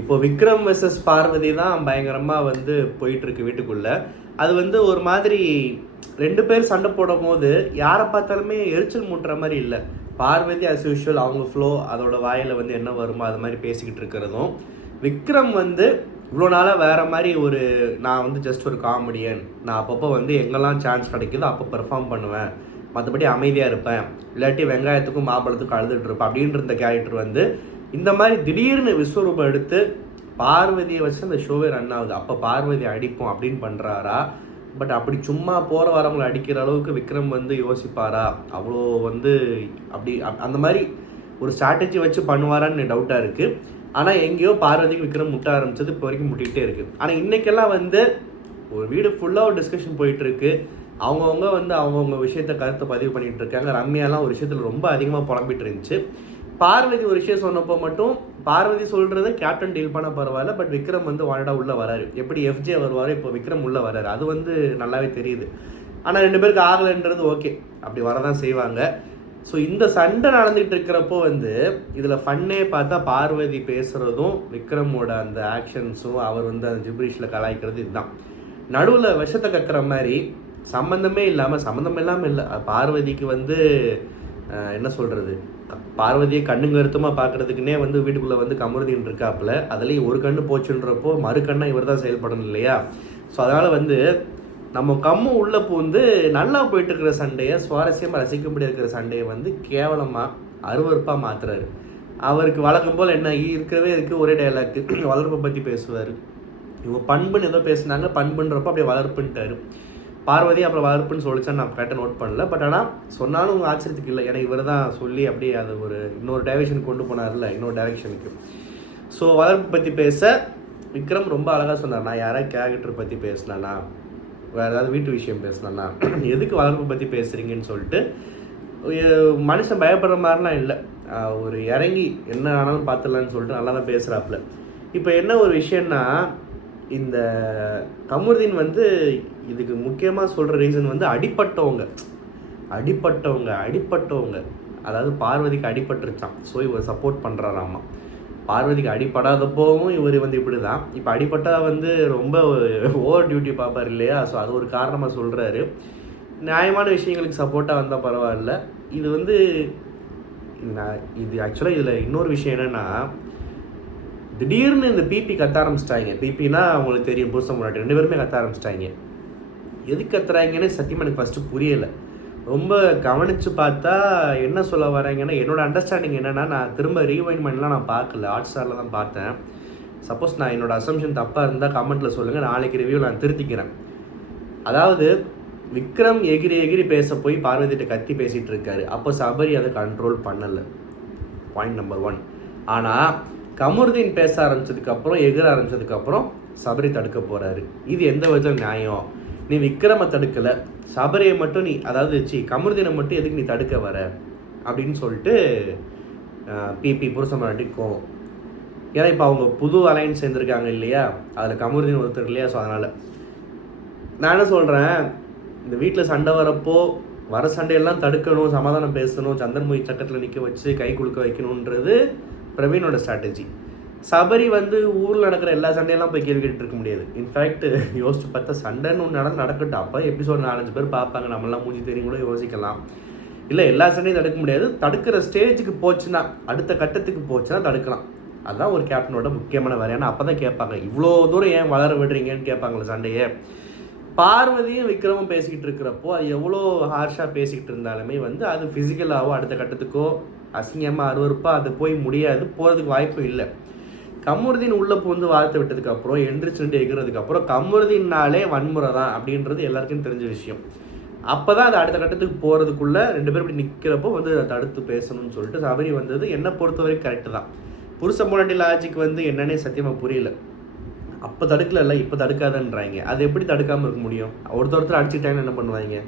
இப்போ விக்ரம் வெர்சஸ் பார்வதி தான் பயங்கரமாக போயிட்டுருக்கு வீட்டுக்குள்ளே. அது ஒரு மாதிரி 2 பேர் சண்டை போடும்போது யாரை பார்த்தாலுமே எரிச்சல் மூட்டுற மாதிரி இல்லை. பார்வதி அஸ் யூஷுவல் அவங்க ஃப்ளோ அதோட வாயில் என்ன வருமோ அது மாதிரி பேசிக்கிட்டு இருக்கிறதும், விக்ரம் இவ்வளோ நாளாக வேறு மாதிரி நான் ஜஸ்ட் ஒரு காமெடியன், நான் அப்பப்போ எங்கெல்லாம் சான்ஸ் கிடைக்குதோ அப்போ பெர்ஃபார்ம் பண்ணுவேன், மற்றபடி அமைதியாக இருப்பேன், இல்லாட்டி வெங்காயத்துக்கும் மாம்பழத்துக்கும் அழுதுட்டு இருப்பேன் அப்படின்ற இந்த கேரக்டர் இந்த மாதிரி திடீர்னு விஸ்வரூபம் எடுத்து பார்வதியை வச்சு அந்த ஷோவே ரன் ஆகுது. அப்போ பார்வதி அடிப்போம் அப்படின்னு பண்ணுறாரா? பட் அப்படி சும்மா போகிற வரவங்களை அடிக்கிற அளவுக்கு விக்ரம் யோசிப்பாரா? அவ்வளோ அப்படி அந்த மாதிரி ஒரு ஸ்ட்ராட்டஜி வச்சு பண்ணுவாரான்னு டவுட்டாக இருக்குது. ஆனால் எங்கேயோ பார்வதிக்கு விக்ரம் முட்ட ஆரம்பிச்சது இப்போ வரைக்கும் முட்டிகிட்டே இருக்குது. ஆனால் இன்றைக்கெல்லாம் ஒரு வீடு ஃபுல்லாக ஒரு டிஸ்கஷன் போயிட்டுருக்கு. அவங்கவுங்க அவங்கவுங்க விஷயத்த கருத்தை பதிவு பண்ணிகிட்டு இருக்காங்க. ரம்யாலாம் ஒரு விஷயத்தில் ரொம்ப அதிகமாக புலம்பிட்டு இருந்துச்சு. பார்வதி ஒரு விஷயம் சொன்னப்போ மட்டும் பார்வதி சொல்கிறத கேப்டன் டீல் பண்ண பரவாயில்ல, பட் விக்ரம் வாண்டடாக உள்ளே வராரு. எப்படி எஃப்ஜே வருவார், இப்போ விக்ரம் உள்ளே வராரு. அது நல்லாவே தெரியுது. ஆனால் 2 பேருக்கு ஆகலைன்றது ஓகே, அப்படி வரதான் செய்வாங்க. ஸோ இந்த சண்டை நடந்துகிட்டு இருக்கிறப்போ இதில் ஃபன்னே பார்த்தா பார்வதி பேசுகிறதும் விக்ரமோட அந்த ஆக்ஷன்ஸும் அவர் அந்த ஜிப்ரீஷில் கலாய்க்கிறது இதுதான். நடுவில் விஷத்தை கக்கிற மாதிரி சம்மந்தமே இல்லாமல் இல்லை. பார்வதிக்கு என்ன சொல்கிறது, பார்வதியை கண்ணுங்க கருத்துமாக பார்க்குறதுக்குன்னே வீட்டுக்குள்ளே கமருதீன் இருக்காப்புல. அதுலேயும் ஒரு கண்ணு போச்சுன்றப்போ மறு கண்ணா இவர் தான் செயல்படணும் இல்லையா? ஸோ அதனால் நம்ம கம்மு உள்ளே நல்லா போயிட்டு இருக்கிற சண்டையை, சுவாரஸ்யமாக ரசிக்கும்படி இருக்கிற சண்டையை கேவலமாக அருவறுப்பாக மாற்றுறாரு. அவருக்கு வழக்கம் போல் என்ன இருக்கவே இருக்குது ஒரே டைலாக்கு, வளர்ப்பை பற்றி பேசுவார். இவங்க பண்புன்னு ஏதோ பேசுனாங்க, பண்புன்றப்போ அப்படியே வளர்ப்புன்ட்டார். பார்வதி அப்புறம் வளர்ப்புன்னு சொல்லிச்சான்னு நான் கரெக்டாக நோட் பண்ணல. பட் ஆனால் சொன்னாலும் உங்கள் ஆச்சரியத்துக்கு இல்லை, ஏன்னா இவர் தான் சொல்லி அப்படியே அது இன்னொரு டைரெக்ஷன் கொண்டு போனார்ல, இன்னொரு டைரெக்ஷனுக்கு. ஸோ வளர்ப்பு பற்றி பேச விக்ரம் ரொம்ப அழகாக சொன்னார். நான் யாராவது கேரக்டர் பற்றி பேசினேன்னா, வேறு ஏதாவது வீட்டு விஷயம் பேசினேன்னா, எதுக்கு வளர்ப்பு பற்றி பேசுகிறீங்கன்னு சொல்லிட்டு மனுஷன் பயப்படுற மாதிரிலாம் இல்லை. ஒரு இறங்கி என்ன ஆனாலும் பார்த்துடலான்னு சொல்லிட்டு நல்லா தான் பேசுகிறாப்புல. இப்போ என்ன ஒரு விஷயம்னா, இந்த கமருதீன் இதுக்கு முக்கியமாக சொல்கிற ரீசன் அடிப்பட்டவங்க அதாவது பார்வதிக்கு அடிபட்டுருச்சான். ஸோ இவர் சப்போர்ட் பண்ணுறாராமா. பார்வதிக்கு அடிப்படாதப்போவும் இவர் இப்படி தான். இப்போ அடிப்பட்டால் ரொம்ப ஓவர் டியூட்டி பார்ப்பார் இல்லையா? ஸோ அது ஒரு காரணமாக சொல்கிறாரு. நியாயமான விஷயங்களுக்கு சப்போர்ட்டாக வந்தால் பரவாயில்ல. இது இது ஆக்சுவலாக இதில் இன்னொரு விஷயம் என்னென்னா, திடீர்னு இந்த பிபி கத்த ஆரம்பிச்சிட்டாங்க. பிபினா அவங்களுக்கு தெரியும், புருஷன் முன்னாடி 2 பேருமே கத்த ஆரம்பிச்சிட்டாங்க. எதுக்கு கத்துறாங்கன்னு சத்தியமாக எனக்கு ஃபஸ்ட்டு புரியலை. ரொம்ப கவனித்து பார்த்தா என்ன சொல்ல வராங்கன்னா, என்னோடய அண்டர்ஸ்டாண்டிங் என்னென்னா, நான் திரும்ப ரீவைண்ட்மெண்ட்லாம் நான் பார்க்கல, ஹாட்ஸ்டாரில் தான் பார்த்தேன். சப்போஸ் நான் என்னோடய அசம்ஷன் தப்பாக இருந்தால் கமெண்ட்டில் சொல்லுங்கள், நாளைக்கு ரிவ்யூவில் நான் திருத்திக்கிறேன். அதாவது விக்ரம் எகிரி பேச போய் பார்வதிகிட்ட கத்தி பேசிகிட்டு இருக்காரு. அப்போ சபரி அதை கண்ட்ரோல் பண்ணலை, பாயிண்ட் நம்பர் 1. ஆனால் கமருதீன் பேச ஆரம்பித்ததுக்கப்புறம் எகிர ஆரம்பித்ததுக்கப்புறம் சபரி தடுக்க போகிறாரு. இது எந்த விதத்தில் நியாயம்? நீ விக்ரமை தடுக்கலை, சபரியை மட்டும் அதாவது கமருதீனை மட்டும் எதுக்கு நீ தடுக்க வர அப்படின்னு சொல்லிட்டு பிபி புருஷன் மாட்டிக்கும். ஏன்னா இப்போ அவங்க புது அலைன்ஸ் சேர்ந்துருக்காங்க இல்லையா, அதில் கமருதீன் ஒருத்தர் இல்லையா? ஸோ அதனால் நான் என்ன சொல்கிறேன், இந்த வீட்டில் சண்டை வரப்போ வர சண்டையெல்லாம் தடுக்கணும், சமாதானம் பேசணும், சந்திரமுகி சட்டத்தில் நிற்க வச்சு கை குலுக்க வைக்கணுன்றது பிரவீனோட ஸ்ட்ராட்டஜி. சபரி ஊரில் நடக்கிற எல்லா சண்டையெல்லாம் போய் கேள்வி கேட்டுட்டு இருக்க முடியாது. இன்ஃபேக்ட் யோசிச்சு பார்த்தா சண்டைன்னு ஒன்று நடக்கட்டும், அப்போ எபிசோட் 4-5 பேர் பார்ப்பாங்க, நம்மளாம் மூஞ்சி தெரியும் கூட யோசிக்கலாம். இல்லை எல்லா சண்டையும் தடுக்க முடியாது, தடுக்கிற ஸ்டேஜுக்கு போச்சுன்னா, அடுத்த கட்டத்துக்கு போச்சுன்னா தடுக்கலாம். அதுதான் ஒரு கேப்டனோட முக்கியமான வேலை. ஏன்னா அப்போ தான் கேட்பாங்க, இவ்வளோ தூரம் ஏன் வளர விடுறீங்கன்னு கேட்பாங்களே சண்டையை. பார்வதியும் விக்ரமும் பேசிக்கிட்டு இருக்கிறப்போ அது எவ்வளோ ஹார்ஷாக பேசிக்கிட்டு இருந்தாலுமே அது ஃபிசிக்கலாகவோ அடுத்த கட்டத்துக்கோ அசிங்கமாக அருவறுப்பாக அது போய் முடியாது, போகிறதுக்கு வாய்ப்பு இல்லை. கமருதீன் உள்ளே வார்த்தை விட்டதுக்கப்புறம் எந்திரிச்சுட்டு எகிறதுக்கப்புறம் கமருதீன்னாலே வன்முறை தான் அப்படின்றது எல்லாருக்கும் தெரிஞ்ச விஷயம். அப்போ தான் அது அடுத்த கட்டத்துக்கு போகிறதுக்குள்ளே 2 பேர் இப்படி நிற்கிறப்போ தடுத்து பேசணும்னு சொல்லிட்டு சபரி என்னை பொறுத்த வரைக்கும் கரெக்டு தான். புருஷ முன்னாடி லாஜிக் என்னன்னே சத்தியமாக புரியல. அப்போ தடுக்கல, இப்போ தடுக்காதன்றாங்க. அது எப்படி தடுக்காமல் இருக்க முடியும்? ஒருத்தர் அடிச்சுட்டாங்கன்னு என்ன பண்ணுவாங்க?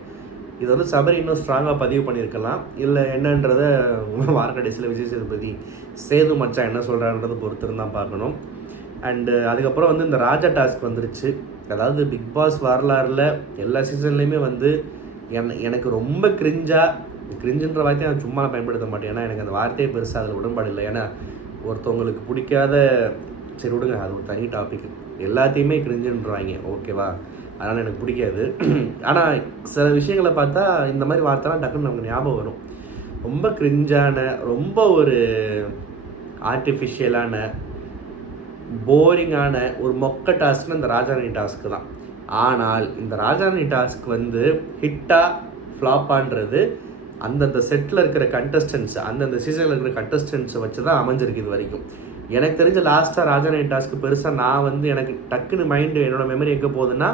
இது சபரி இன்னும் ஸ்ட்ராங்காக பதிவு பண்ணியிருக்கலாம், இல்லை என்னன்றதை வாரக்கடைசியில் விஜய் சேதுபதி சேது மச்சான் என்ன சொல்கிறான்றதை பொறுத்திருந்தான் பார்க்கணும். அண்டு அதுக்கப்புறம் இந்த ராஜா டாஸ்க் வந்துருச்சு. அதாவது பிக் பாஸ் வரலாறுல எல்லா சீசன்லேயுமே எனக்கு ரொம்ப கிரிஞ்சுன்ற வார்த்தையை நான் சும்மா பயன்படுத்த மாட்டேன். ஏன்னா எனக்கு அந்த வார்த்தையே பெருசாக அதில் உடன்பாடு இல்லை. ஏன்னா ஒருத்தவங்களுக்கு பிடிக்காத சரி விடுங்க, அது ஒரு தனி டாபிக். எல்லாத்தையுமே கிரிஞ்சுன்றாங்க, ஓகேவா? அதனால் எனக்கு பிடிக்காது. ஆனால் சில விஷயங்களை பார்த்தா இந்த மாதிரி வார்த்தைலாம் டக்குன்னு நமக்கு ஞாபகம் வரும். ரொம்ப கிரிஞ்சான, ரொம்ப ஒரு ஆர்டிஃபிஷியலான, போரிங்கான ஒரு மொக்க டாஸ்க்னு இந்த ராஜாராணி டாஸ்க்கு தான். ஆனால் இந்த ராஜாராணி டாஸ்க் வந்து ஹிட்டா ஃப்ளாப்பான்றது அந்தந்த செட்டில் இருக்கிற கண்டஸ்டன்ஸ், அந்தந்த சீசனில் இருக்கிற கண்டஸ்டன்ஸை வச்சு தான் அமைஞ்சிருக்கு இது வரைக்கும். எனக்கு தெரிஞ்ச லாஸ்ட்டாக ராஜாராணி டாஸ்க்கு பெருசாக நான் வந்து எனக்கு டக்குன்னு மைண்டு என்னோடய மெமரி எங்கே போகுதுன்னா,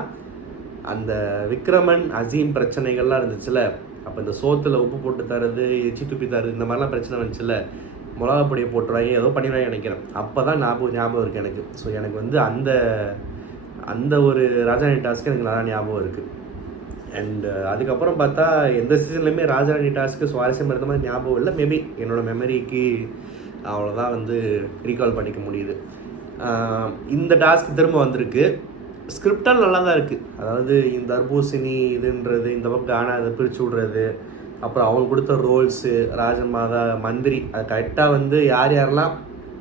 அந்த விக்ரமன் அசீம் பிரச்சனைகள்லாம் இருந்துச்சுல்ல, அப்போ இந்த சோத்தில் உப்பு போட்டு தரது, எச்சி துப்பி தரது, இந்த மாதிரிலாம் பிரச்சனை வந்துச்சுல்ல, மிளகா பொடியை போட்டுருவாங்க, ஏதோ பண்ணிடுவாங்க நினைக்கிறேன். அப்போ தான் ஞாபகம் இருக்குது எனக்கு. ஸோ எனக்கு வந்து அந்த அந்த ஒரு ராஜாராணி டாஸ்க்கு எனக்கு நல்லா ஞாபகம் இருக்குது. அண்டு அதுக்கப்புறம் பார்த்தா எந்த சீசன்லையுமே ராஜாராணி டாஸ்க்கு சுவாரஸ்யம் இருந்த மாதிரி ஞாபகம் இல்லை. மேபி என்னோடய மெமரிக்கு அவ்வளோதான் வந்து ரீகால் பண்ணிக்க முடியுது. இந்த டாஸ்க் திரும்ப வந்திருக்கு. ஸ்கிரிப்டால் நல்லா தான் இருக்குது. அதாவது இந்த தர்பூசணி இதுன்றது, இந்த பக்கம் கானா அதை பிரித்து விட்றது, அப்புறம் அவங்க கொடுத்த ரோல்ஸு, ராஜமாதா, மந்திரி, அது கரெக்டாக வந்து யாரெல்லாம்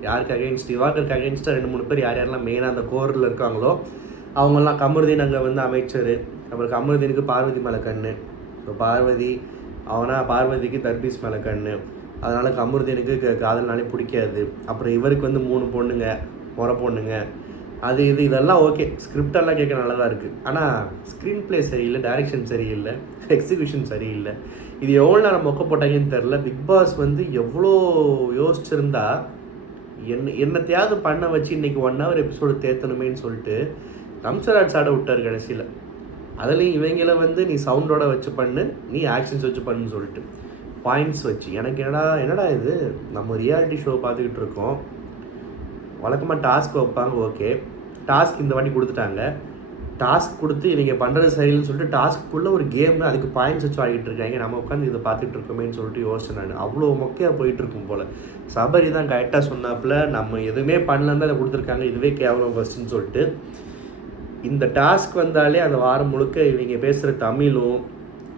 யாருக்கு அகெயின்ஸ்ட், திவாகருக்கு அகெயின்ஸ்டாக 2-3 பேர் யாரெல்லாம் மெயினாக அந்த கோரில் இருக்காங்களோ அவங்கெல்லாம். கமருதீன் அங்கே வந்து அமைச்சர், அப்புறம் கமருதீனுக்கு பார்வதி மேலே கண்ணு. ஸோ பார்வதிக்கு தர்பீஸ் மேலே கண்ணு, அதனால் கமருதீனுக்கு காதல்னாலே பிடிக்காது. அப்புறம் இவருக்கு வந்து 3 பொண்ணுங்க, முறை பொண்ணுங்க, அது இதெல்லாம் ஓகே. ஸ்கிரிப்டெல்லாம் கேட்க நல்லா தான் இருக்குது. ஆனால் ஸ்க்ரீன் ப்ளே சரியில்லை, டைரெக்ஷன் சரியில்லை, எக்ஸிக்யூஷன் சரியில்லை. இது எவ்வளோ நேரம் மொக்க போட்டாங்கன்னு தெரில. பிக் பாஸ் வந்து எவ்வளோ யோசிச்சிருந்தா என்னத்தையாவது பண்ண வச்சு இன்றைக்கி 1 hour எபிசோடு தேத்தணுமேன்னு சொல்லிட்டு ரம்சராஜ் ஆட விட்டார் கடைசியில். அதுலேயும் இவங்கள வந்து நீ சவுண்டோட வச்சு பண்ணு, நீ ஆக்ஷன்ஸ் வச்சு பண்ணுன்னு சொல்லிட்டு பாயிண்ட்ஸ் வச்சு. எனக்கு என்னடா இது, நம்ம ரியாலிட்டி ஷோ பார்த்துக்கிட்டு இருக்கோம். வழக்கமாக டாஸ்க் வைப்பாங்க, ஓகே. டாஸ்க் இந்த வாட்டி கொடுத்துட்டாங்க. டாஸ்க் கொடுத்து இவங்க பண்ணுறது சரியில்லைன்னு சொல்லிட்டு டாஸ்க்குள்ளே ஒரு கேம், அதுக்கு பாயிண்ட்ஸ் வச்சு ஆகிட்டு இருக்காங்க. நம்ம உட்காந்து இதை பார்த்துட்டு இருக்கோமேன்னு சொல்லிட்டு யோசிச்சேன் நான். அவ்வளோ மொக்கையாக போயிட்டுருக்கும் போல். சபரி தான் கரெக்டாக சொன்னாப்புல, நம்ம எதுவுமே பண்ணலன்னு அதை கொடுத்துருக்காங்க, இதுவே கேவலம் ஃபஸ்ட்டுன்னு சொல்லிட்டு. இந்த டாஸ்க் வந்தாலே அந்த வாரம் முழுக்க இவங்க பேசுகிற தமிழும்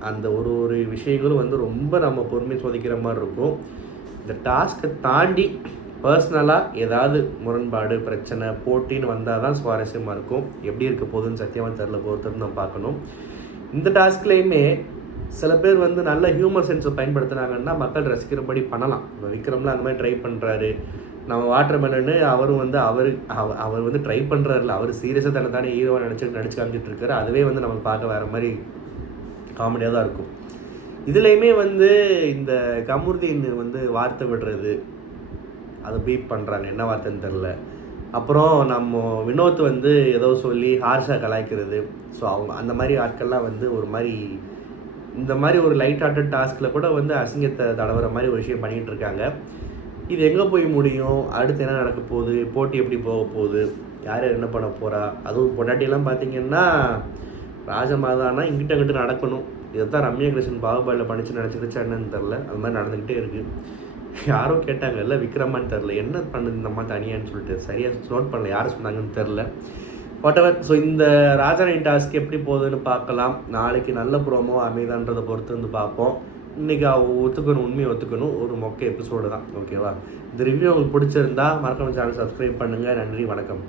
அந்த ஒரு விஷயங்களும் வந்து ரொம்ப நம்ம பொறுமை சோதிக்கிற மாதிரி இருக்கும். இந்த டாஸ்க்கை தாண்டி பர்சனலாக ஏதாவது முரண்பாடு, பிரச்சனை, போட்டின்னு வந்தால் தான் சுவாரஸ்யமாக இருக்கும். எப்படி இருக்க போகுதுன்னு சத்தியமாக தெரில, பொறுத்தவரை நம்ம பார்க்கணும். இந்த டாஸ்க்லேயுமே சில பேர் வந்து நல்ல ஹியூமர் சென்ஸை பயன்படுத்தினாங்கன்னா மக்கள் ரசிக்கிறபடி பண்ணலாம். இப்போ விக்ரம்லாம் அந்த மாதிரி ட்ரை பண்ணுறாரு. நம்ம வாட்டர் மெலன்னு அவரும் வந்து அவர் வந்து ட்ரை பண்ணுறாருல, அவர் சீரியஸாக தானே ஹீரோவை நடிச்சு காமிச்சிட்டு இருக்காரு. அதுவே வந்து நமக்கு பார்க்க வேறு மாதிரி காமெடியாக தான் இருக்கும். இதுலேயுமே வந்து இந்த கமருதீன் வந்து வார்த்தை விடுறது, அதை பீப் பண்ணுறாங்க, என்ன வார்த்தைன்னு தெரில. அப்புறம் நம்ம வினோத் வந்து ஏதோ சொல்லி ஹார்ஷாக கலாய்க்கிறது. ஸோ அவங்க அந்த மாதிரி ஆட்கள்லாம் வந்து ஒரு மாதிரி இந்த மாதிரி ஒரு லைட் ஹார்ட்டட் டாஸ்கில் கூட வந்து அசிங்கத்தை தடவுற மாதிரி ஒரு விஷயம் பண்ணிகிட்டு இருக்காங்க. இது எங்கே போய் முடியும், அடுத்து என்ன நடக்க போகுது, போட்டி எப்படி போக போகுது, யார் என்ன பண்ண போகிறா. அதுவும் பொண்டாட்டியெல்லாம் பார்த்தீங்கன்னா ராஜமாதானா இங்கிட்ட அங்கிட்ட நடக்கணும். இதை தான் ரம்யா கிருஷ்ணன் பாகுபாடியில் பண்ணிச்சு நினச்சிருச்சா என்னன்னு தெரில. அது மாதிரி நடந்துக்கிட்டே இருக்குது. யாரோ கேட்டாங்க, இல்லை விக்ரமான்னு தெரில, என்ன பண்ணுது இந்த அம்மா தனியான்னு சொல்லிட்டு. சரியாக நோட் பண்ணல, யார் சொன்னாங்கன்னு தெரில. வாட்டெவர். ஸோ இந்த ராஜாராணி டாஸ்க் எப்படி போகுதுன்னு பார்க்கலாம். நாளைக்கு நல்ல ப்ரோமோ அமைதான்றதை பொறுத்து வந்து பார்ப்போம். இன்றைக்கி ஒத்துக்கணும், உண்மையை ஒத்துக்கணும், ஒரு மொக்க எபிசோடு தான், ஓகேவா? இந்த ரிவ்யூ உங்களுக்கு பிடிச்சிருந்தா மறக்காம சேனல் சப்ஸ்கிரைப் பண்ணுங்கள். நன்றி, வணக்கம்.